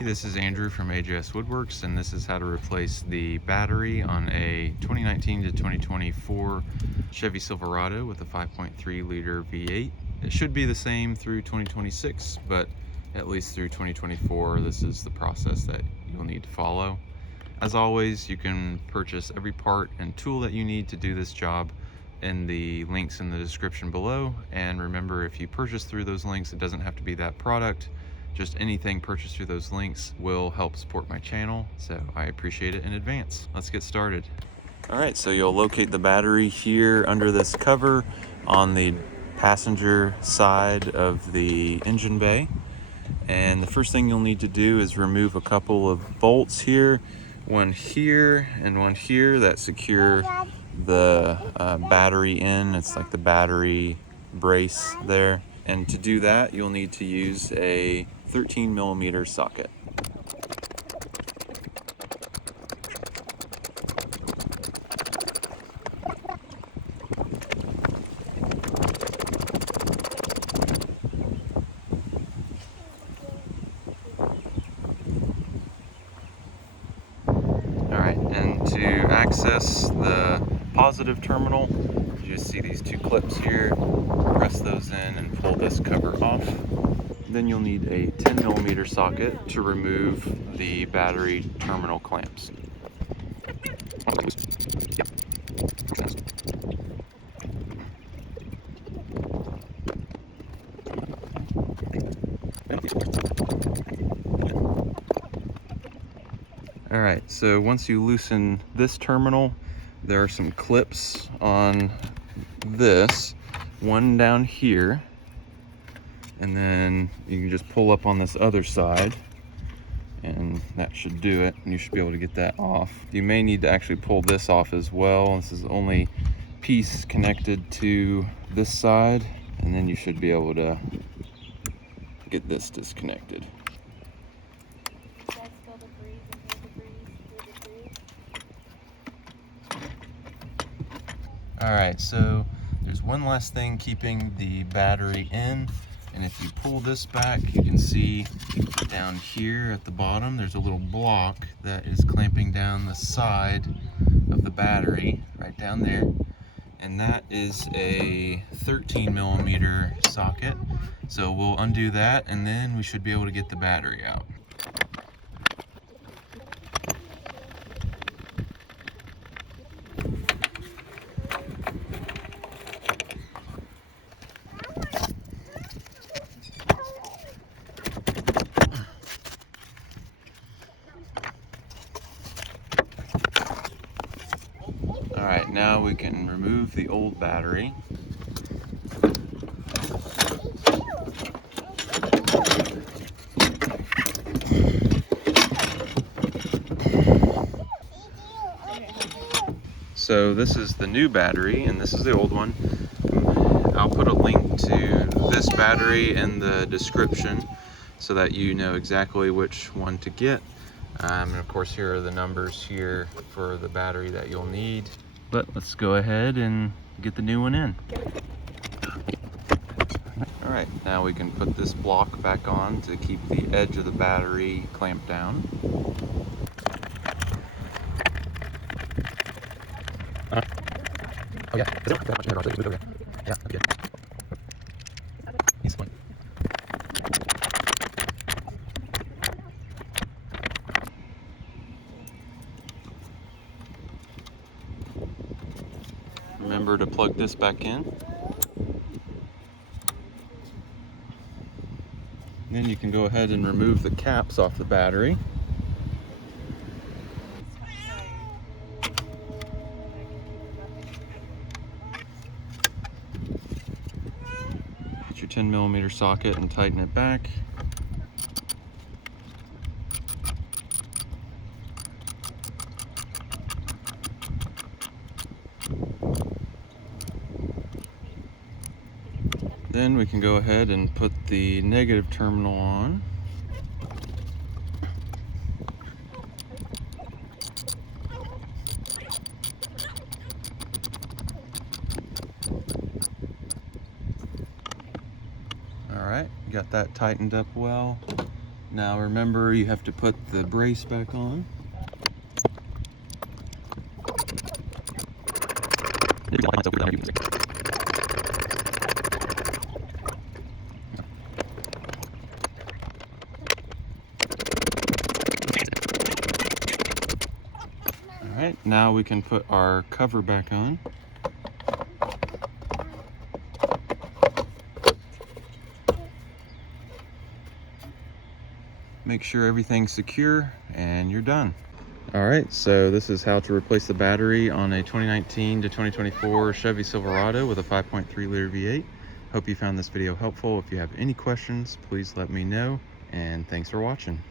Hey, this is Andrew from AJS Woodworks, and this is how to replace the battery on a 2019 to 2024 Chevy Silverado with a 5.3 liter V8. It should be the same through 2026, but at least through 2024, this is the process that you'll need to follow. As always, you can purchase every part and tool that you need to do this job in the links in the description below. And remember, if you purchase through those links, it doesn't have to be that product. Just anything purchased through those links will help support my channel, so I appreciate it in advance. Let's get started. All right, so you'll locate the battery here under this cover on the passenger side of the engine bay. And the first thing you'll need to do is remove a couple of bolts here, one here and one here, that secure the battery in. It's like the battery brace there. And to do that, you'll need to use a 13mm socket. Alright, and to access the positive terminal, you just see these two clips here. Press those in and pull this cover off. Then you'll need a 10mm socket to remove the battery terminal clamps. Alright, so once you loosen this terminal, there are some clips on this, one down here, and then you can just pull up on this other side, and that should do it, and you should be able to get that off. You may need to actually pull this off as well. This is the only piece connected to this side, and then you should be able to get this disconnected. Alright, so there's one last thing keeping the battery in, and if you pull this back, you can see down here at the bottom there's a little block that is clamping down the side of the battery right down there, and that is a 13mm socket. So we'll undo that, and then we should be able to get the battery out. Alright, now we can remove the old battery. So this is the new battery and this is the old one. I'll put a link to this battery in the description so that you know exactly which one to get. And of course, here are the numbers here for the battery that you'll need. But let's go ahead and get the new one in. All right, now we can put this block back on to keep the edge of the battery clamped down. Oh yeah, is it that much hair? I'll yeah, that's good. Easy point. Remember to plug this back in. Then you can go ahead and remove the caps off the battery. Get your 10mm socket and tighten it back. Then we can go ahead and put the negative terminal on. All right, got that tightened up well. Now remember, you have to put the brace back on. All right, now we can put our cover back on. Make sure everything's secure and you're done. All right, so this is how to replace the battery on a 2019 to 2024 Chevy Silverado with a 5.3 liter V8. Hope you found this video helpful. If you have any questions, please let me know, and thanks for watching.